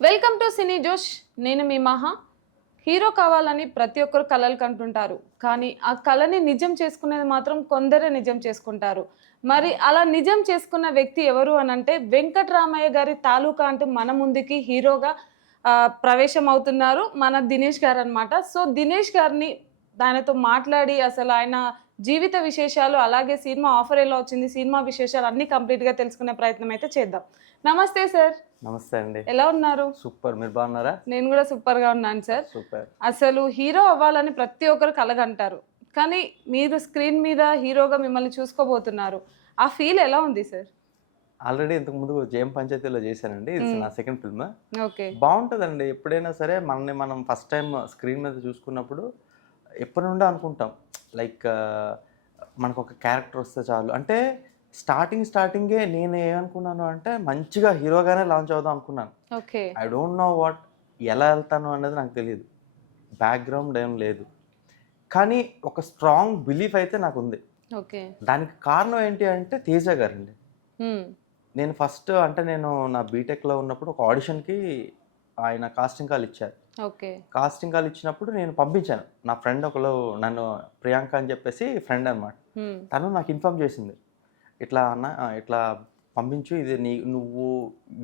Welcome to సినీ జోష్. నేను మీ మహా. హీరో కావాలని ప్రతి ఒక్కరు కలలు కంటుంటారు, కానీ ఆ కళని నిజం చేసుకునేది మాత్రం కొందరే నిజం చేసుకుంటారు. మరి అలా నిజం చేసుకున్న వ్యక్తి ఎవరు అని అంటే వెంకట్రామయ్య గారి తాలూకా అంటూ మన ముందుకి హీరోగా ప్రవేశం అవుతున్నారు మన దినేష్ గారు అనమాట. సో దినేష్ గారిని ఆయనతో మాట్లాడి అసలు ఆయన జీవిత విశేషాలు, అలాగే సినిమా ఆఫర్ ఎలా వచ్చింది, సినిమా విశేషాలు అన్నీ కంప్లీట్గా తెలుసుకునే ప్రయత్నం అయితే చేద్దాం. నమస్తే సార్. నమస్తే అండి. ఎలా ఉన్నారు? సూపర్. మీరు బాగున్నారా? నేను కూడా సూపర్ గా ఉన్నాను సార్. సూపర్. అసలు హీరో అవ్వాలని ప్రతి ఒక్కరు కలగంటారు, కానీ మీరు స్క్రీన్ మీద హీరోగా మిమ్మల్ని చూసుకోబోతున్నారు. ఆ ఫీల్ ఎలా ఉంది సార్? ఆల్రెడీ ఇంతకుముందు జేఎం పంచాయతీలో చేశానండి. ఇది నా సెకండ్ ఫిల్మ్. ఓకే. బాగుంటుందండి. ఎప్పుడైనా సరే మనల్ని మనం ఫస్ట్ టైం స్క్రీన్ మీద చూసుకున్నప్పుడు ఎప్పటి నుండో అనుకుంటాం, లైక్ మనకు ఒక క్యారెక్టర్ వస్తే చాలు. అంటే స్టార్టింగే నేను ఏమనుకున్నాను అంటే మంచిగా హీరోగానే లాంచ్ అవుదాం అనుకున్నాను. Okay. I don't know what, ఎలా వెళ్తాను అనేది నాకు తెలియదు, బ్యాక్గ్రౌండ్ ఏం లేదు, కానీ ఒక స్ట్రాంగ్ బిలీఫ్ అయితే నాకు ఉంది. ఓకే. దానికి కారణం ఏంటి అంటే తేజ గారండి. నేను ఫస్ట్ అంటే నేను నా బీటెక్లో ఉన్నప్పుడు ఒక ఆడిషన్కి ఆయన కాస్టింగ్ కాల్ ఇచ్చారు. ఓకే. కాస్టింగ్ కాల్ ఇచ్చినప్పుడు నేను పంపించాను. నా ఫ్రెండ్ ఒకరు, నన్ను ప్రియాంక అని చెప్పేసి ఫ్రెండ్ అనమాట, తను నాకు ఇన్ఫార్మ్ చేసింది, ఇట్లా అన్న ఇట్లా పంపించు, ఇది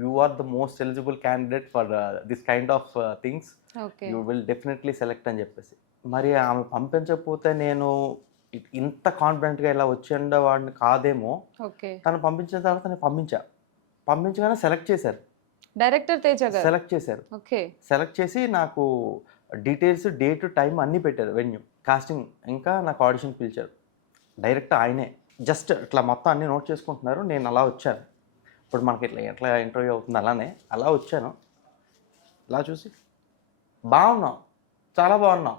you are the most eligible candidate for this kind of things, you will definitely select అని చెప్పేసి. మరి ఆమె పంపించకపోతే నేను ఇంత కాన్ఫిడెంట్గా ఇలా వచ్చేవాడిని కాదేమో. తను పంపించిన తర్వాత నేను పంపించగానే సెలెక్ట్ చేశారు. డైరెక్టర్ తేజ గారు సెలెక్ట్ చేశారు. ఓకే. సెలెక్ట్ చేసి నాకు డీటెయిల్స్, డేట్, టైం అన్నీ పెట్టారు, వెన్యూ, కాస్టింగ్, ఇంకా నాకు ఆడిషన్ పిలిచారు. డైరెక్ట్ ఆయనే జస్ట్ ఇట్లా మొత్తం అన్నీ నోట్ చేసుకుంటున్నారు. నేను అలా వచ్చాను. ఇప్పుడు మనకి ఎట్లా ఇంటర్వ్యూ అవుతుంది అలానే అలా వచ్చాను. ఇలా చూసి బాగున్నావు, చాలా బాగున్నావు,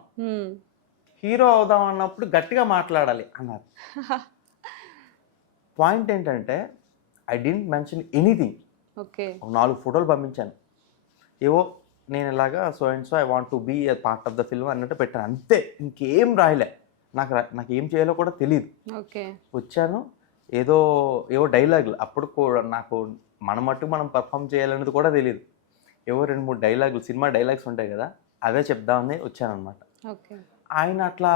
హీరో అవుదాం అన్నప్పుడు గట్టిగా మాట్లాడాలి అన్నారు. పాయింట్ ఏంటంటే I didn't mention anything. Okay. 4 ఫోటోలు పంపించాను, ఏవో నేను ఇలాగా so and so I want to be a part of the film అన్నట్టు పెట్టాను, అంతే. ఇంకేం రాయలే. నాకు ఏం చేయాలో కూడా తెలియదు. ఓకే. వచ్చాను, ఏవో డైలాగులు, అప్పుడు కూడా నాకు మన మట్టుకు మనం పర్ఫామ్ చేయాలనేది కూడా తెలియదు. ఏవో 2-3 డైలాగులు, సినిమా డైలాగ్స్ ఉంటాయి కదా, అవే చెప్దామని వచ్చానమాట. ఓకే. ఆయన అట్లా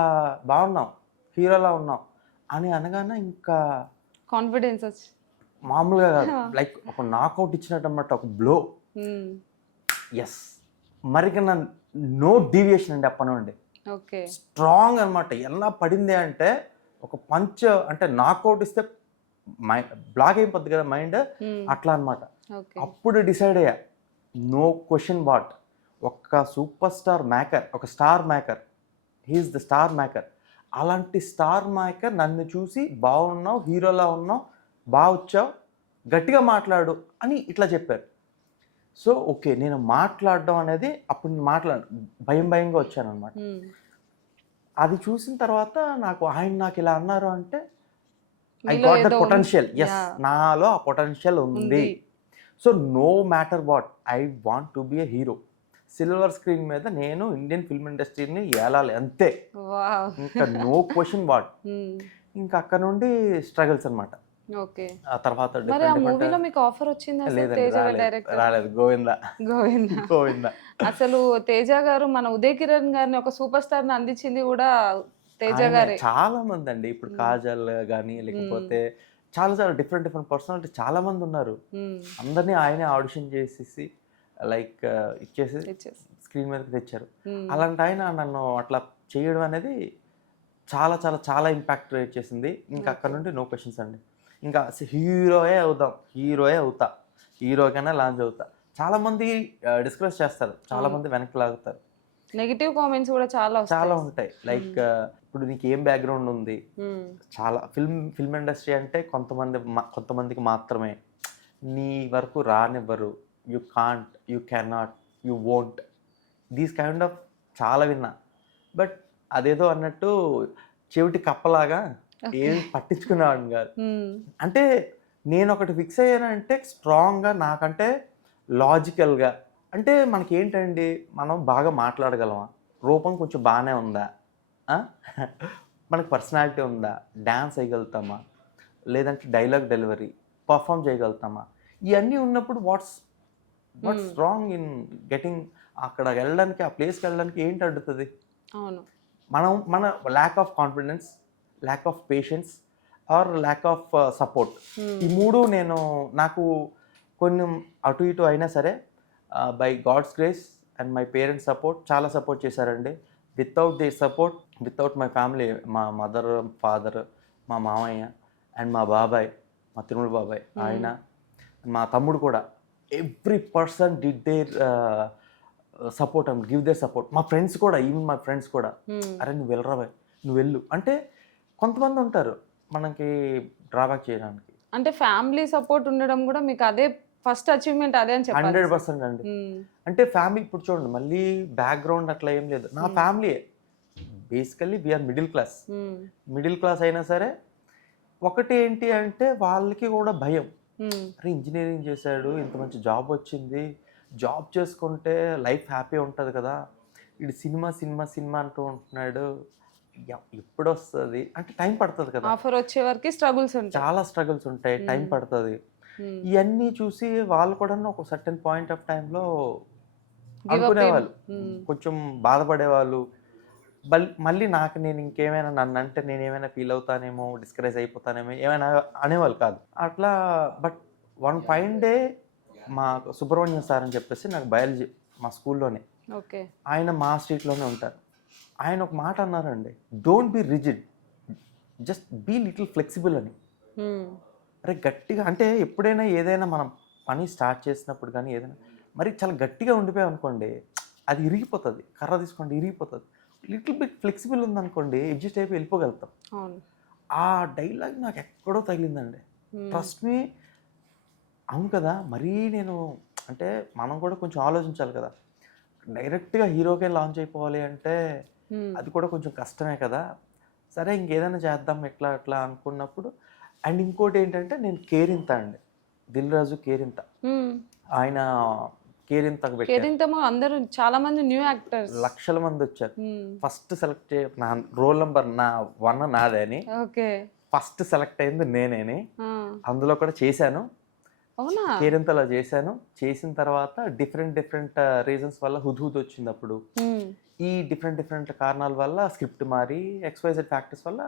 బాగున్నాం, హీరోలా ఉన్నాం అని అనగానే ఇంకా కాన్ఫిడెన్స్ వచ్చి మామూలుగా కాదు, లైక్ ఒక నాకౌట్ ఇచ్చినట్టు అన్నమాట, ఒక బ్లో. ఎస్, మరికన్నా నో డీవియేషన్ అండి అప్పటి నుండి. ఓకే. స్ట్రాంగ్ అనమాట. ఎలా పడింది అంటే ఒక పంచ్, అంటే నాకౌట్ ఇస్తే బ్లాక్ అయిపోద్ది కదా మైండ్, అట్లా అనమాట. అప్పుడు డిసైడ్ అయ్యా, నో క్వశ్చన్ వాట్, ఒక సూపర్ స్టార్ మేకర్, ఒక star maker, he's the star maker. అలాంటి స్టార్ మేకర్ నన్ను చూసి బాగున్నావు, హీరోలా ఉన్నావు, బాగా వచ్చావు, గట్టిగా మాట్లాడు అని ఇట్లా చెప్పారు. సో ఓకే, నేను మాట్లాడడం అనేది అప్పుడు భయంగా వచ్చాను అనమాట. అది చూసిన తర్వాత నాకు ఇలా అన్నారు అంటే I got the potential. Yes, నాలో ఆ పొటెన్షియల్ ఉంది. So no matter what, I want to be a hero. Silver screen మీద నేను ఇండియన్ ఫిల్మ్ ఇండస్ట్రీని ఏలాలి, అంతే. ఇంకా నో క్వశ్చన్ వాట్. ఇంకా అక్కడ నుండి స్ట్రగల్స్ అనమాట. ఓకే. ఆ తర్వాత రాలేదు. గోవిందా. అసలు తేజ గారు మన ఉదయ్ కిరణ్ గారిని ఒక సూపర్ స్టార్ ని అందించింది కూడా తేజ గారే. చాలా మంది అండి, ఇప్పుడు కాజల్ గానీ, లేకపోతే చాలా డిఫరెంట్ పర్సనాలిటీ చాలా మంది ఉన్నారు. అందరినీ ఆయనే ఆడిషన్ చేసేసి లైక్ ఇచ్చేసి స్క్రీన్ మీదకి తెచ్చారు. అలాంటి ఆయన నన్ను అట్లా చేయడం అనేది చాలా చాలా చాలా ఇంపాక్ట్ క్రియేట్ చేసింది. ఇంకా అక్కడ నుండి నో క్వశ్చన్స్ అండి. ఇంకా హీరోయే అవుతా, హీరోకైనా లాంచ్ అవుతా. చాలా మంది డిస్కస్ చేస్తారు, చాలా మంది వెనక్కి లాగుతారు, నెగిటివ్ కామెంట్స్ కూడా చాలా ఉంటాయి. లైక్ ఇప్పుడు నీకు ఏం బ్యాక్గ్రౌండ్ ఉంది, చాలా ఫిల్మ్ ఇండస్ట్రీ అంటే కొంతమందికి మాత్రమే, నీ వరకు రానివ్వరు, you can't, you cannot, you won't, these kind of చాలా విన్నా. బట్ అదేదో అన్నట్టు చెవిటి కప్పలాగా ఏమి పట్టించుకునేవాడిని కాదు. అంటే నేను ఒకటి ఫిక్స్ అయ్యానంటే స్ట్రాంగ్గా, నాకంటే లాజికల్గా. అంటే మనకి ఏంటండి, మనం బాగా మాట్లాడగలమా, రూపం కొంచెం బాగానే ఉందా, మనకు పర్సనాలిటీ ఉందా, డ్యాన్స్ చేయగలుగుతామా, లేదంటే డైలాగ్ డెలివరీ పర్ఫామ్ చేయగలుగుతామా, ఇవన్నీ ఉన్నప్పుడు వాట్స్ రాంగ్ ఇన్ గెటింగ్ అక్కడ వెళ్ళడానికి, ఆ ప్లేస్కి వెళ్ళడానికి ఏంటి అడ్డుతుంది? అవును. మన lack of confidence, lack of patience or lack of support, ఈ మూడు నాకు కొన్ని అటు ఇటు అయినా సరే by God's grace and my parents support చాలా సపోర్ట్ చేశారండి. Without the support, without my family, మా మదర్, ఫాదర్, మా మామయ్య అండ్ మా బాబాయ్, మా తిరుమల బాబాయ్ ఆయన, మా తమ్ముడు కూడా, every person did their support and give their support. మా ఫ్రెండ్స్ కూడా, ఈవెన్ మా ఫ్రెండ్స్ కూడా, అరే నువ్వు వెళ్ళరా బాయ్, నువ్వు వెళ్ళు అంటే. కొంతమంది ఉంటారు మనకి డ్రాబ్యాక్ చేయడానికి. అంటే ఫ్యామిలీ సపోర్ట్ ఉండడం కూడా మీకు అదే ఫస్ట్ అచీవ్మెంట్ అదే అని చెప్పాలి. 100% అండి. అంటే ఫ్యామిలీ ఇప్పుడు చూడండి, మళ్ళీ బ్యాక్గ్రౌండ్ అట్లా ఏం లేదు, నా family basically we are middle class అయినా సరే ఒకటి ఏంటి అంటే వాళ్ళకి కూడా భయం. అరే ఇంజనీరింగ్ చేశాడు, ఇంత మంచి జాబ్ వచ్చింది, జాబ్ చేసుకుంటే లైఫ్ హ్యాపీ ఉంటుంది కదా, ఇది సినిమా సినిమా సినిమా అంటూ ఉంటున్నాడు, ఎప్పుడు వస్తుంది అంటే టైం పడుతుంది కదా, ఆఫర్ వచ్చే వరకు స్ట్రగుల్స్ ఉంటాయి, చాలా స్ట్రగుల్స్ ఉంటాయి, టైం పడుతుంది. ఇవన్నీ చూసి వాళ్ళు కూడా ఒక సర్టెన్ పాయింట్ ఆఫ్ టైంలో అనుకునేవాళ్ళు, కొంచెం బాధపడేవాళ్ళు. మళ్ళీ నేను ఇంకేమైనా నన్ను అంటే నేను ఏమైనా ఫీల్ అవుతానేమో, డిస్కరేజ్ అయిపోతానేమో, ఏమైనా అనేవాళ్ళు కాదు అట్లా. బట్ వన్ ఫైన్ డే మా సుబ్రహ్మణ్యం సార్ అని చెప్పేసి నాకు బయాలజీ మా స్కూల్లోనే, ఆయన మా స్ట్రీట్లోనే ఉంటారు. ఆయన ఒక మాట అన్నారండి, don't be rigid, just be little flexible అని. అరే గట్టిగా అంటే ఎప్పుడైనా ఏదైనా మనం పని స్టార్ట్ చేసినప్పుడు కానీ ఏదైనా మరి చాలా గట్టిగా ఉండిపోయాం అనుకోండి, అది ఇరిగిపోతుంది, కర్ర తీసుకోండి ఇరిగిపోతుంది. లిటిల్ బిట్ ఫ్లెక్సిబుల్ ఉందనుకోండి, అడ్జస్ట్ అయిపోయి వెళ్ళిపోగలుగుతాం. ఆ డైలాగ్ నాకు ఎక్కడో తగిలిందండి. Trust me. అవును కదా, మరీ అంటే మనం కూడా కొంచెం ఆలోచించాలి కదా, డైరెక్ట్గా హీరోకే లాంచ్ అయిపోవాలి అంటే అది కూడా కొంచెం కష్టమే కదా. సరే ఇంకేదైనా చేద్దాం ఎట్లా అట్లా అనుకున్నప్పుడు. అండ్ ఇంకోటి ఏంటంటే నేను కేరింత అండి, దిల్ రాజు కేరింత, ఆయన కేరింతకు పెట్టారు. అందరూ చాలా మంది న్యూ యాక్టర్స్ లక్షల మంది వచ్చారు. ఫస్ట్ సెలెక్ట్ నా రోల్ నెంబర్ 1 నాదే అని, ఫస్ట్ సెలెక్ట్ అయింది నేనేని. అందులో కూడా చేశాను, కేరింతలో చేశాను. చేసిన తర్వాత డిఫరెంట్ రీజన్స్ వల్ల హుద్ వచ్చింది. అప్పుడు ఈ డిఫరెంట్ కారణాల వల్ల స్క్రిప్ట్ మారి XYZ ఫ్యాక్టర్స్ వల్ల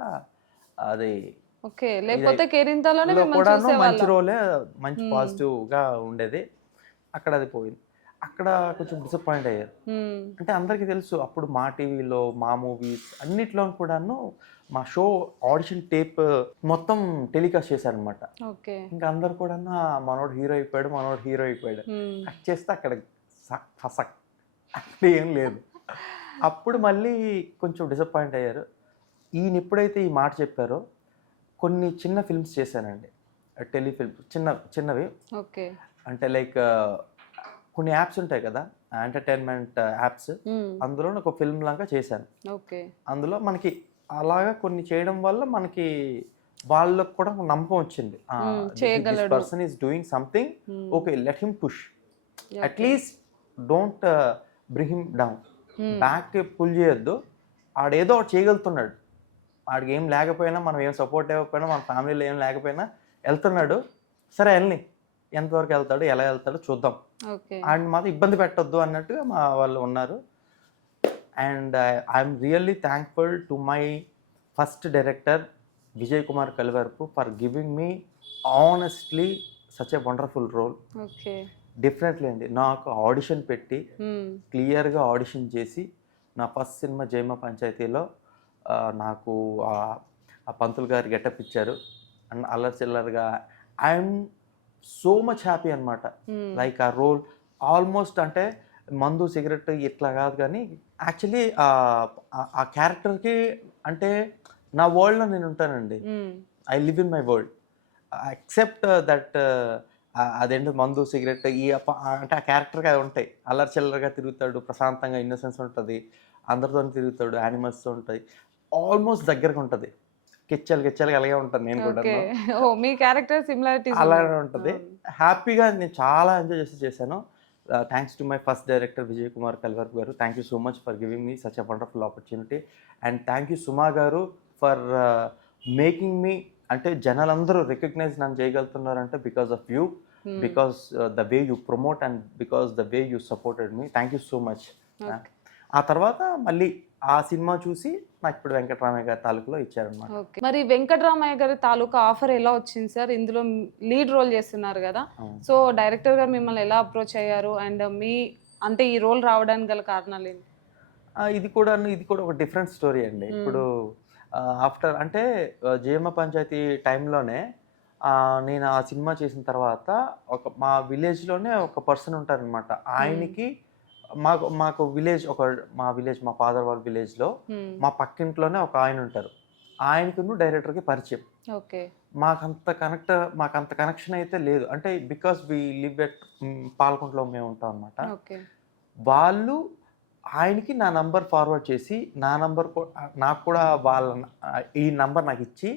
అది కూడా మంచి రోలే, మంచి పాజిటివ్గా ఉండేది. అక్కడ అది పోయింది. అక్కడ కొంచెం డిసప్పాయింట్ అయ్యారు. అంటే అందరికీ తెలుసు అప్పుడు మా టీవీలో, మా మూవీస్ అన్నిట్లో కూడాను మా షో ఆడిషన్ టేప్ మొత్తం టెలికాస్ట్ చేశారనమాట. ఇంకా అందరు కూడా మనోడు హీరో అయిపోయాడు, కట్ చేస్తే అక్కడ ఫసక్ అంటే ఏం లేదు. అప్పుడు మళ్ళీ కొంచెం డిసప్పాయింట్ అయ్యారు. ఈయన ఎప్పుడైతే ఈ మాట చెప్పారో కొన్ని చిన్న ఫిల్మ్స్ చేశానండి, టెలిఫిల్మ్స్ చిన్నవి. అంటే లైక్ కొన్ని యాప్స్ ఉంటాయి కదా, ఎంటర్టైన్మెంట్ యాప్స్, అందులో ఒక ఫిల్మ్ లాగా చేశాను. అందులో మనకి అలాగా కొన్ని చేయడం వల్ల మనకి వాళ్ళకు కూడా నమ్మకం వచ్చింది, person is doing something, okay let him push, at least don't bring him down, back pull చేయొద్దు, ఆడేదో ఒకటి చేయగలుగుతున్నాడు, ఆడికి ఏం లేకపోయినా, మనం ఏం సపోర్ట్ ఇవ్వకపోయినా, మన ఫ్యామిలీలో ఏం లేకపోయినా వెళ్తున్నాడు, సరే వెళ్ళని, ఎంతవరకు వెళ్తాడు, ఎలా వెళ్తాడో చూద్దాం, అండ్ మాత్రం ఇబ్బంది పెట్టొద్దు అన్నట్టుగా మా వాళ్ళు ఉన్నారు. And I'm really thankful to my first director Vijay Kumar Kalverapu for giving me honestly such a wonderful role. Definitely అండి, నాకు ఆడిషన్ పెట్టి క్లియర్గా ఆడిషన్ చేసి నా ఫస్ట్ సినిమా జయమ పంచాయతీలో నాకు ఆ పంతులు గారు గెటప్ ఇచ్చారు, అండ్ అల్లరి చిల్లరగా ఐఎమ్ సో మచ్ హ్యాపీ అనమాట. లైక్ ఆ రోల్ ఆల్మోస్ట్ అంటే మందు సిగరెట్ ఇట్లా కాదు కానీ యాక్చువల్లీ ఆ క్యారెక్టర్కి అంటే నా వరల్డ్లో నేను ఉంటానండి, I live in my world, except that అదేంటి మందు సిగరెట్ అంటే ఆ క్యారెక్టర్కి అది ఉంటాయి, అల్లరి చిల్లరగా తిరుగుతాడు, ప్రశాంతంగా ఇన్నోసెన్స్ ఉంటుంది, అందరితో తిరుగుతాడు, యానిమల్స్తో ఉంటుంది, ఆల్మోస్ట్ దగ్గరకు ఉంటుంది, కిచ్చలు అలాగే ఉంటుంది. నేను కూడా మీ క్యారెక్టర్ సిమిలారిటీస్ అలాగే ఉంటుంది. హ్యాపీగా నేను చాలా ఎంజాయ్ చేశాను. Thanks to my first director Vijay Kumar Kalverapu garu, thank you so much for giving me such a wonderful opportunity. And thank you Suma garu for making me, అంటే జనాలందరూ రికగ్నైజ్ నన్ను చేయగలుగుతున్నారంటే because of you. Because the way you promote and because the way you supported me, thank you so much. ఆ తర్వాత మళ్ళీ ఆ cinema చూసి నాకు ఇప్పుడు వెంకటరామయ్య గారి తాలూకులో ఇచ్చారనమాట. ఓకే. మరి వెంకటరామయ్య గారి తాలూకా ఆఫర్ ఎలా వచ్చింది సార్? ఇందులో లీడ్ రోల్ చేస్తున్నారు కదా, సో డైరెక్టర్ గారు మిమ్మల్ని ఎలా అప్రోచ్ అయ్యారు అండ్ మీ అంటే ఈ రోల్ రావడానికి గల కారణాలు ఏంటి? ఇది కూడా ఒక డిఫరెంట్ స్టోరీ అండి. ఇప్పుడు ఆఫ్టర్ అంటే జయమ్మ పంచాయతీ టైంలోనే నేను ఆ సినిమా చేసిన తర్వాత మా విలేజ్లోనే ఒక పర్సన్ ఉంటారనమాట. ఆయనకి మాకు విలేజ్ మా ఫాదర్ వాళ్ళ విలేజ్లో మా పక్కింట్లోనే ఒక ఆయన ఉంటారు. ఆయనకును డైరెక్టర్కి పరిచయం. ఓకే. మాకంత కనెక్షన్ అయితే లేదు. అంటే బికాస్ వి లివ్ ఎట్ పాలకుంటలో మేము ఉంటాం అనమాట. ఓకే. వాళ్ళు ఆయనకి నా నంబర్ ఫార్వర్డ్ చేసి నాకు కూడా ఈ నంబర్ నాకు ఇచ్చి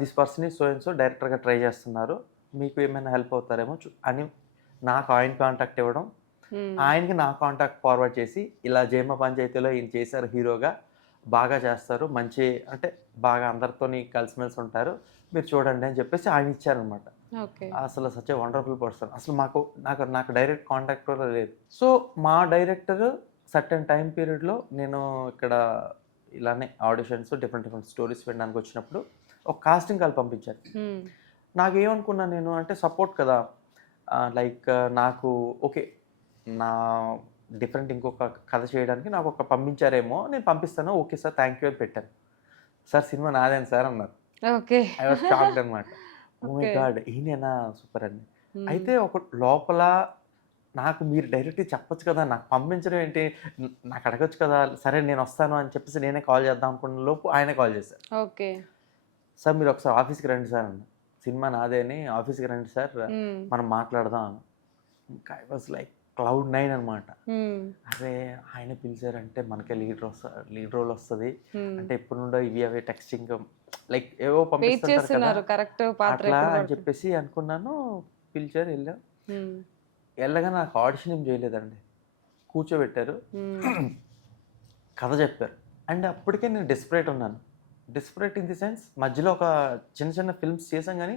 this person is so and so డైరెక్టర్గా ట్రై చేస్తున్నారు, మీకు ఏమైనా హెల్ప్ అవుతారేమో అని నాకు ఆయన కాంటాక్ట్ ఇవ్వడం, ఆయనకి నా కాంటాక్ట్ ఫార్వర్డ్ చేసి ఇలా జయమ్మ పంచాయతీలో ఈయన చేశారు హీరోగా, బాగా చేస్తారు, మంచి అంటే బాగా అందరితోని కలిసిమెలిసి ఉంటారు, మీరు చూడండి అని చెప్పేసి ఆయన ఇచ్చారనమాట. అసలు సచ్ ఏ వండర్ఫుల్ పర్సన్. అసలు నాకు డైరెక్ట్ కాంటాక్ట్ కూడా లేదు. సో మా డైరెక్టర్ సర్టెన్ టైం పీరియడ్లో నేను ఇక్కడ ఇలానే ఆడిషన్స్ డిఫరెంట్ స్టోరీస్ వినడానికి వచ్చినప్పుడు ఒక కాస్టింగ్ కాల్ పంపించారు. నాకేమనుకున్నా నేను అంటే సపోర్ట్ కదా, లైక్ నాకు ఓకే నా డిఫరెంట్ ఇంకొక కథ చేయడానికి నాకు ఒక పంపించారేమో, నేను పంపిస్తాను, ఓకే సార్ థ్యాంక్ యూ అని పెట్టాను. సార్ సినిమా నాదేను సార్ అన్నారు. ఓకే. ఐ వాజ్ షాక్డ్ అనమాట. ఓ మై గాడ్ ఈయనేనా, సూపర్ అండి. అయితే ఒక లోపల నాకు మీరు డైరెక్ట్గా చెప్పొచ్చు కదా, నాకు పంపించడం ఏంటి, నాకు అడగచ్చు కదా, సరే నేను వస్తాను అని చెప్పేసి నేనే కాల్ చేద్దాం అనుకున్న లోపు ఆయనే కాల్ చేశారు. ఓకే. సార్ మీరు ఒకసారి ఆఫీస్కి రండి సార్ అన్న, సినిమా నాదే అని ఆఫీస్కి రండి సార్ మనం మాట్లాడదాం. ఇంకా ఐ వాజ్ లైక్ Cloud9 అనమాట. అరే ఆయన పిలిచారంటే మనకే లీడ్ రోల్ వస్తుంది అంటే ఎప్పుడు నుండో ఇవి అవే టెక్స్టింగ్ లైక్ ఏవో పంపిస్తున్నారు అట్లా అని చెప్పేసి అనుకున్నాను. పిలిచారు, వెళ్ళాం. వెళ్ళగా నాకు ఆడిషన్ ఏం చేయలేదండి, కూర్చోబెట్టారు, కథ చెప్పారు. అండ్ అప్పటికే నేను డెస్పరేట్ ఉన్నాను. డెస్పరేట్ ఇన్ ది సెన్స్ మధ్యలో ఒక చిన్న ఫిల్మ్స్ చేసాం కానీ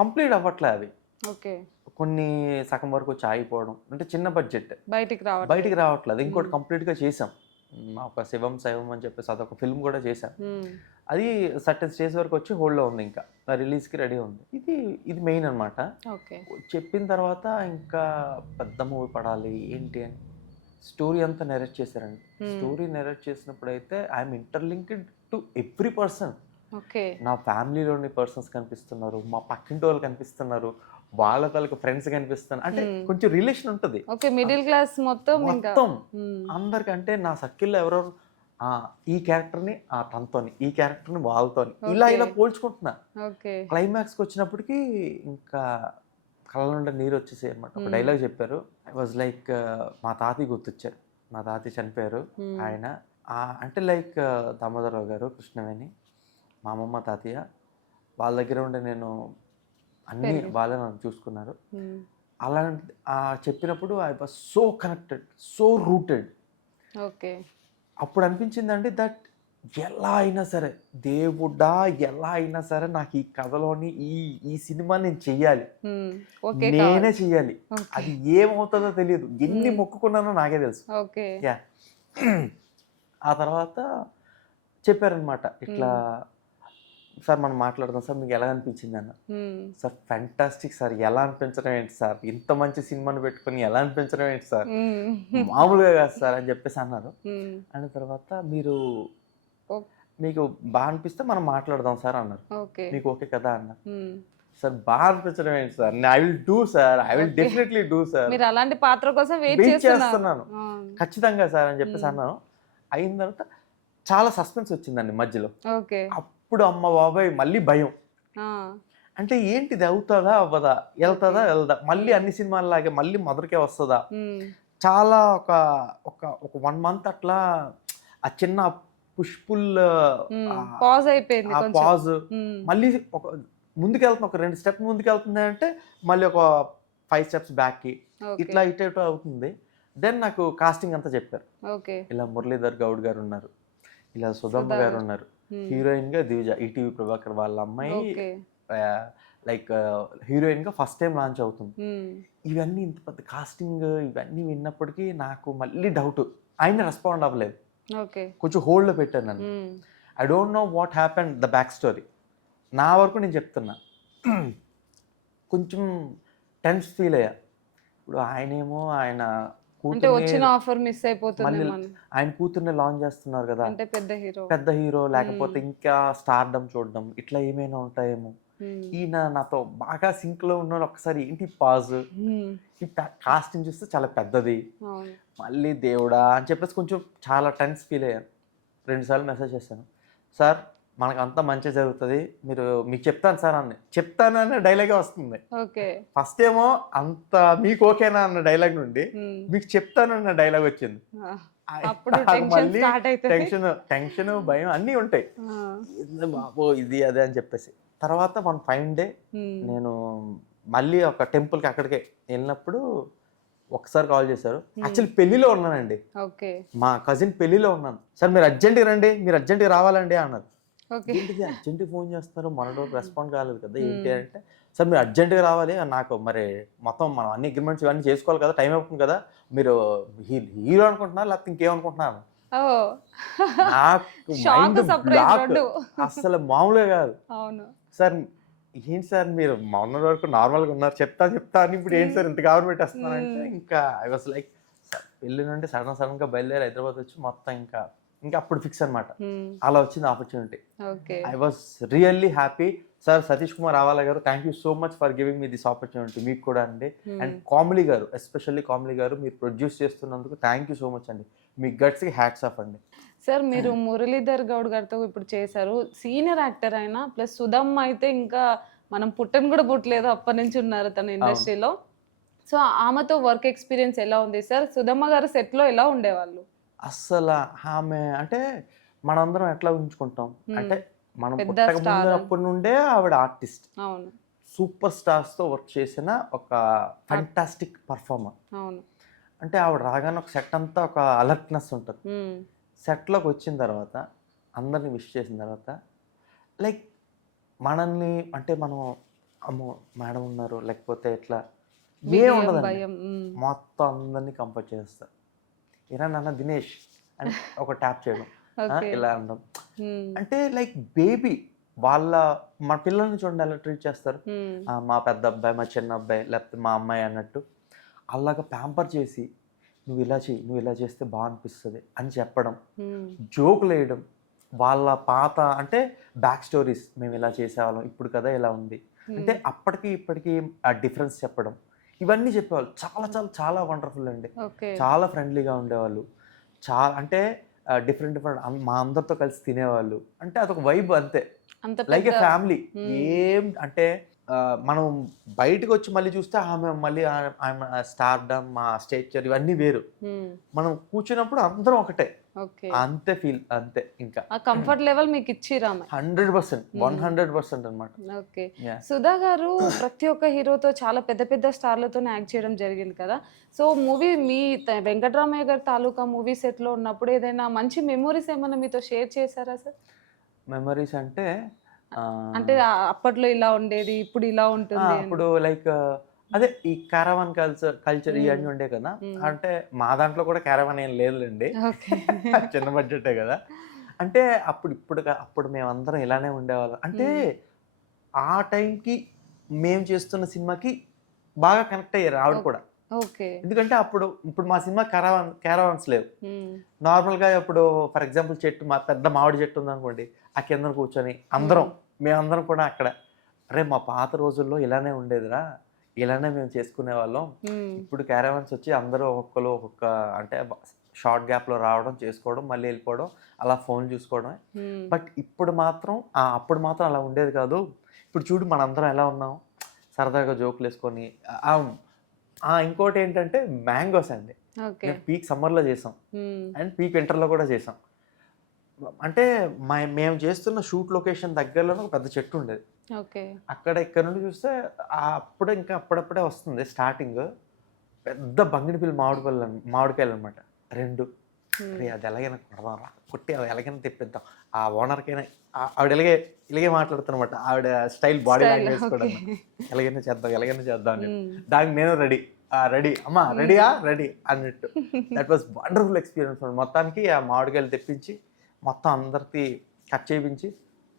కంప్లీట్ అవ్వట్లే అవి. ఓకే. కొన్ని సగం వరకు వచ్చి ఆగిపోవడం, అంటే చిన్న బడ్జెట్ బయటికి రావట్లేదు. ఇంకోటి కంప్లీట్గా చేసాం, ఒక శివం శైవం అని చెప్పేసి అదొక ఫిల్మ్ కూడా చేసాం. అది సర్టెన్ స్టేజ్ వరకు వచ్చి హోల్డ్లో ఉంది, ఇంకా రిలీజ్కి రెడీ ఉంది. ఇది మెయిన్ అనమాట. చెప్పిన తర్వాత ఇంకా పెద్ద మూవీ పడాలి ఏంటి అని స్టోరీ అంతా నెరేట్ చేశారండి. స్టోరీ నెరేట్ చేసినప్పుడు అయితే I'm interlinked to every person. నా ఫ్యామిలీలోని పర్సన్స్ కనిపిస్తున్నారు, మా పక్కింటి వాళ్ళు కనిపిస్తున్నారు, వాళ్ళ తాలూకు ఫ్రెండ్స్ కనిపిస్తున్నారు, అంటే కొంచెం రిలేషన్ ఉంటుంది. మిడిల్ క్లాస్ మొత్తం అందరికంటే నా సర్కిల్లో ఎవరెవరు ఈ క్యారెక్టర్ని తనతోని, ఈ క్యారెక్టర్ని వాళ్ళతోని ఇలా పోల్చుకుంటున్నా. క్లైమాక్స్కి వచ్చినప్పటికీ ఇంకా కళ్ళ నుండి నీరు వచ్చేసాయి అనమాట. ఒక డైలాగ్ చెప్పారు, ఐ వాజ్ లైక్ మా తాతయ్య గుర్తొచ్చారు. మా తాతయ్య చనిపోయారు. ఆయన అంటే లైక్ దామోదరరావు గారు, కృష్ణవేణి, మా అమ్మమ్మ, తాతయ్య, వాళ్ళ దగ్గర ఉండే నేను అన్నీ వాళ్ళే నన్ను చూసుకున్నారు. అలాంటి చెప్పినప్పుడు I was so connected, so rooted. అప్పుడు అనిపించిందండి దట్ ఎలా అయినా సరే దేవుడా, ఎలా అయినా సరే నాకు ఈ కథలోని ఈ సినిమా నేను చెయ్యాలి, నేనే చెయ్యాలి. అది ఏమవుతుందో తెలియదు, ఎన్ని మొక్కుకున్నానో నాకే తెలుసు. యా. ఆ తర్వాత చెప్పారనమాట, ఇట్లా సార్ మనం మాట్లాడదాం సార్, మీకు ఎలా అనిపించింది అన్న. సార్ ఫ్యాంటాస్టిక్ సార్, ఎలా అనిపించడం ఏంటి సార్, ఇంత మంచి సినిమాని పెట్టుకుని ఎలా అనిపించడం ఏంటి సార్, మామూలుగా కాదు సార్ అని చెప్పేసి అన్నారు. అన్న తర్వాత మీకు బాగా అనిపిస్తే మనం మాట్లాడదాం సార్ అన్నారు. మీకు ఓకే కదా అన్నారు. సార్ బాగా అనిపించడం ఏంటి sir, I will do sir, I will definitely do sir, మీరు అలాంటి పాత్ర కోసం వెయిట్ చేస్తున్నాను ఖచ్చితంగా సార్ అని చెప్పేసి అన్నాను. అయిన తర్వాత చాలా సస్పెన్స్ వచ్చిందండి మధ్యలో. అప్పుడు అమ్మ బాబాయ్ మళ్ళీ భయం, అంటే ఏంటిది అవుతుందా అవ్వదా, వెళ్తుందా వెళ్దా, మళ్ళీ అన్ని సినిమాల్లాగే మళ్ళీ మొదటికే వస్తుందా. చాలా ఒక 1 month అట్లా ఆ చిన్న పుష్పుల్ పాజ్ అయిపోయింది. పాజ్ మళ్ళీ ఒక ముందుకెళ్తుంది, ఒక 2 steps ముందుకెళ్తుంది అంటే మళ్ళీ ఒక 5 steps బ్యాక్కి, ఇట్లా ఇటు అవుతుంది. దెన్ నాకు కాస్టింగ్ అంతా చెప్పారు. ఇలా మురళీధర్ గౌడ్ గారు ఉన్నారు, ఇలా సుధమ్మ గారు ఉన్నారు, హీరోయిన్ గా దివిజ, ఈటీవీ ప్రభాకర్ వాళ్ళ అమ్మాయి లైక్ హీరోయిన్గా ఫస్ట్ టైం లాంచ్ అవుతుంది. ఇవన్నీ ఇంత పెద్ద కాస్టింగ్ ఇవన్నీ విన్నప్పటికీ నాకు మళ్ళీ డౌట్. ఆయన రెస్పాండ్ అవ్వలేదు, ఓకే. కొంచెం హోల్డ్లో పెట్టాను నన్ను. I don't know what happen the back story. నా వరకు నేను చెప్తున్నా. కొంచెం టెన్స్ ఫీల్ అయ్యా. ఇప్పుడు ఆయనేమో ఆయన అంటే వచ్చిన ఆఫర్ మిస్ అయిపోతుంది. ఆయన కూతుర్ని లాంచ్ చేస్తున్నారు కదా, అంటే పెద్ద హీరో లేకపోతే ఇంకా స్టార్డమ్ చూడడం ఇట్లా ఏమైనా ఉంటాయేమో. ఈయన నాతో బాగా సింక్ లో ఉన్న ఒకసారి ఏంటి పాజ్, ఈ కాస్టింగ్ చూస్తే చాలా పెద్దది, మళ్ళీ దేవుడా అని చెప్పేసి కొంచెం చాలా టెన్స్ ఫీల్ అయ్యాను. 2 సార్లు మెసేజ్ చేశాను, సార్ మనకంతా మంచి జరుగుతుంది, మీకు చెప్తాను సార్ అని. చెప్తాను అనే డైలాగే వస్తుంది. ఫస్ట్ ఏమో అంత మీకు ఓకేనా అన్న డైలాగ్ నుండి మీకు చెప్తాను అన్న డైలాగ్ వచ్చింది. మళ్ళీ టెన్షన్ భయం అన్నీ ఉంటాయి. బాబో ఇది అదే అని చెప్పేసి తర్వాత 1 ఫైన్ డే నేను మళ్ళీ ఒక టెంపుల్కి అక్కడికే వెళ్ళినప్పుడు ఒకసారి కాల్ చేశారు. యాక్చువల్లీ పెళ్లిలో ఉన్నానండి, మా కజిన్ పెళ్లిలో ఉన్నాను. సార్ మీరు అర్జెంట్గా రండి, మీరు అర్జెంట్గా రావాలండి అన్నారు. ఏంటిది అర్జెంట్గా ఫోన్ చేస్తారు, మనలో రెస్పాండ్ కాలేదు కదా ఏంటి అంటే, సార్ మీరు అర్జెంట్గా రావాలి, నాకు మరి మొత్తం మనం అన్ని అగ్రిమెంట్స్ ఇవన్నీ చేసుకోవాలి కదా, టైం అవుతుంది కదా, మీరు హీరో అనుకుంటున్నారు లేకపోతే ఇంకేమనుకుంటున్నారు. నాకు మైండ్ బ్లాక్, అసలు మామూలుగా కాదు. సార్ ఏంటి సార్ మీరు మొన్న వరకు నార్మల్గా ఉన్నారు, చెప్తా అని ఇప్పుడు ఏంటి సార్ ఇంత కవర్ పెట్టేస్తున్నారంటే ఇంకా ఐ వాస్ లైక్ పెళ్ళి నుండి సడన్గా బయలుదేరి హైదరాబాద్ వచ్చి మొత్తం ఇంకా అప్పుడు ఫిక్స్ అనమాట. అలా వచ్చింది opportunity. I was really happy. Sir Satish Kumar రావాలా గారు, thank you so much for giving me this opportunity. మీకు కూడా అండి. అండ్ కామ్లీ గారు, ఎస్పెషల్లీ కామ్లీ గారు, మీరు ప్రొడ్యూస్ చేస్తున్నందుకు థ్యాంక్ యూ సో మచ్ అండి. మీ గట్స్కి హ్యాట్స్ ఆఫ్ అండి. సార్ మీరు మురళీధర్ గౌడ్ గారితో ఇప్పుడు చేశారు, సీనియర్ యాక్టర్ అయినా, ప్లస్ సుధమ్మ అయితే ఇంకా మనం పుట్టను కూడా పుట్టలేదు, అప్పటి నుంచి ఉన్నారు తన ఇండస్ట్రీలో. సో ఆమెతో వర్క్ ఎక్స్పీరియన్స్ ఎలా ఉంది సార్? సుధమ్మ గారు సెట్లో ఎలా ఉండేవాళ్ళు? అస్సలు ఆమె అంటే మనందరం ఎట్లా ఊహించుకుంటాం అంటే, మనం పుట్టకముందప్పటి నుండే ఆవిడ ఆర్టిస్ట్, సూపర్ స్టార్స్తో వర్క్ చేసిన ఒక ఫంటాస్టిక్ పర్ఫార్మర్. అంటే ఆవిడ రాగానే ఒక సెట్ అంతా ఒక అలర్ట్నెస్ ఉంటుంది. సెట్లోకి వచ్చిన తర్వాత అందరిని విష్ చేసిన తర్వాత లైక్ మనల్ని అంటే మనం అమ్మో మేడం ఉన్నారు లేకపోతే ఎట్లా ఏ ఉండదు, మొత్తం అందరినీ కంఫర్ట్ చేస్తారు. ఇలా నాన్న దినేష్ అని ఒక ట్యాప్ చేయడం, ఇలా అనడం, అంటే లైక్ బేబీ మన పిల్లల్ని చూడండి ఎలా ట్రీట్ చేస్తారు. మా పెద్ద అబ్బాయి, మా చిన్న అబ్బాయి, లేకపోతే మా అమ్మాయి అన్నట్టు అలాగా ప్యాంపర్ చేసి నువ్వు ఇలా చెయ్యి, నువ్వు ఇలా చేస్తే బాగా అనిపిస్తుంది అని చెప్పడం, జోకులు వేయడం, వాళ్ళ పాత అంటే బ్యాక్ స్టోరీస్, మేము ఇలా చేసేవాళ్ళం ఇప్పుడు కదా ఇలా ఉంది అంటే అప్పటికి ఇప్పటికీ ఆ డిఫరెన్స్ చెప్పడం, ఇవన్నీ చెప్పేవాళ్ళు. చాలా చాలా చాలా వండర్ఫుల్ అండి. చాలా ఫ్రెండ్లీగా ఉండేవాళ్ళు. చాలా అంటే డిఫరెంట్ మా అందరితో కలిసి తినేవాళ్ళు. అంటే అదొక వైబ్ అంతే, లైక్ ఏ ఫ్యామిలీ. ఏం అంటే మనం బయటకు వచ్చి మళ్ళీ చూస్తే ఆమె స్టార్డమ్, మా స్టేచర్ ఇవన్నీ వేరు. మనం కూర్చున్నప్పుడు అందరం ఒకటే, అంతే ఫీల్ అంతే. ఇంకా కంఫర్ట్ లెవెల్ మీకు ఇచ్చిరా? 100%, 100% అన్నమాట. ఓకే. సుధా గారు ప్రతి ఒక్క హీరోతో చాలా పెద్ద పెద్ద స్టార్లతో యాక్ట్ చేయడం జరిగింది కదా. సో మూవీ మీ వెంకటరామయ్య గారి తాలూకా మూవీ సెట్ లో ఉన్నప్పుడు ఏదైనా మంచి మెమోరీస్ ఏమైనా మీతో షేర్ చేశారా సార్? మెమరీస్ అంటే అప్పట్లో ఇలా ఉండేది, ఇప్పుడు ఇలా ఉంటుంది. అప్పుడు లైక్ అదే ఈ క్యారవాన్ కల్చర్ ఇవన్నీ ఉండే కదా. అంటే మా దాంట్లో కూడా క్యారవాన్ ఏం లేదులేండి, చిన్న బడ్జెటే కదా. అంటే అప్పుడు మేమందరం ఇలానే ఉండేవాళ్ళం. అంటే ఆ టైంకి మేము చేస్తున్న సినిమాకి బాగా కనెక్ట్ అయ్యారు ఆవిడ కూడా. ఎందుకంటే ఇప్పుడు మా సినిమా క్యారవాన్స్ లేవు. నార్మల్గా ఇప్పుడు ఫర్ ఎగ్జాంపుల్ చెట్టు, మా పెద్ద మామిడి చెట్టు ఉందనుకోండి, ఆ కింద కూర్చొని మేమందరం కూడా అక్కడ, అరే మా పాత రోజుల్లో ఇలానే ఉండేదిరా, ఇలానే మేము చేసుకునే వాళ్ళం. ఇప్పుడు క్యారవాన్స్ వచ్చి అందరూ ఒక్కొక్క అంటే షార్ట్ గ్యాప్లో రావడం, చేసుకోవడం, మళ్ళీ వెళ్ళిపోవడం, అలా ఫోన్ చూసుకోవడమే. బట్ అప్పుడు మాత్రం అలా ఉండేది కాదు. ఇప్పుడు చూడు మనందరం ఎలా ఉన్నాం, సరదాగా జోకులు వేసుకొని. ఇంకోటి ఏంటంటే మ్యాంగోస్ అండి, పీక్ సమ్మర్లో చేసాం అండ్ పీక్ వింటర్లో కూడా చేసాం. అంటే మేము చేస్తున్న షూట్ లొకేషన్ దగ్గరలోనే ఒక పెద్ద చెట్టు ఉండేది. ఇక్కడ నుండి చూస్తే అప్పుడప్పుడే వస్తుంది స్టార్టింగ్ పెద్ద బంగిడిపిల్లి మామిడికాయలు అనమాట, 2. అరే అది ఎలాగైనా కొడదాం రా, కొట్టి అది ఎలాగైనా తెప్పిద్దాం ఆ ఓనర్కైనా. ఆవిడ ఇలాగే మాట్లాడుతున్నమాట, ఆవిడ స్టైల్ బాడీ లాంగ్వేజ్ కూడా ఎలాగైనా చేద్దాం అని. దానికి నేను రెడీ అమ్మా రెడీయా రెడీ అన్నట్టు. That was wonderful experience. మొత్తానికి ఆ మామిడికాయలు తెప్పించి మొత్తం అందరికి కట్ చేయించి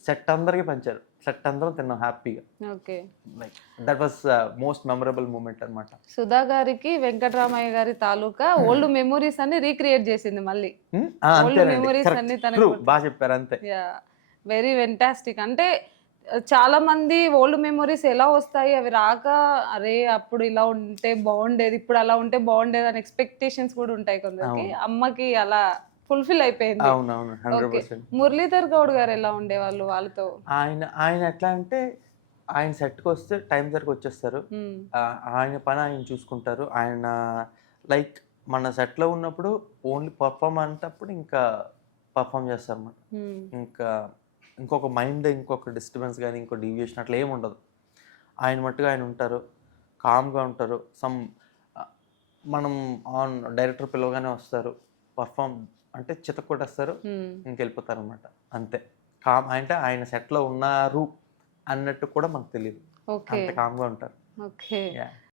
సెట్ అందరికి పంచారు. సెట్ అందరం తిన్నాం హ్యాపీగా. Okay. Like that was most memorable moment అనమాట. సుధా గారికి వెంకటరామయ్య గారి తాలూకా ఓల్డ్ మెమోరీస్ అన్ని రీక్రియేట్ చేసింది మళ్ళీ. ఓల్డ్ మెమోరీస్ అన్ని తనకు. బాగా చెప్పారు అంతే. Very fantastic. అంటే చాలా మంది ఓల్డ్ మెమోరీస్ ఎలా వస్తాయి, అవి రాక అరే అప్పుడు ఇలా ఉంటే బాగుండేది, ఇప్పుడు అలా ఉంటే బాగుండేది అని ఎక్స్పెక్టేషన్స్ కూడా ఉంటాయి కొందరికి. అమ్మకి అలా ఫుల్ఫిల్ అయిపోయింది. అవునవును 100%. మురళీధర్ గౌడ్ గారు ఎలా ఉండేవాళ్ళు వాళ్ళతో? ఆయన ఎట్లా అంటే ఆయన సెట్కి వస్తే టైం సరికి వచ్చేస్తారు. ఆయన పని ఆయన చూసుకుంటారు. ఆయన లైక్ మన సెట్లో ఉన్నప్పుడు ఓన్లీ పర్ఫామ్ అంటప్పుడు ఇంకా పర్ఫామ్ చేస్తారు అన్నమాట. ఇంకా ఇంకొక మైండ్ ఇంకొక డిస్టర్బెన్స్ కానీ ఇంకో డీవియేషన్ అట్లా ఏమి ఉండదు. ఆయన మట్టుగా ఆయన ఉంటారు, కామ్గా ఉంటారు. మనం ఆన్ డైరెక్టర్ పిలవగానే వస్తారు, పర్ఫామ్ అంటే చితక్కొట్టేస్తారు, ఇంకెళ్ళిపోతారు అనమాట. అంతే. కామ్ అంటే ఆయన సెట్లో ఉన్నారు అన్నట్టు కూడా మనకు తెలియదు, అంత కామ్గా ఉంటారు. ఓకే.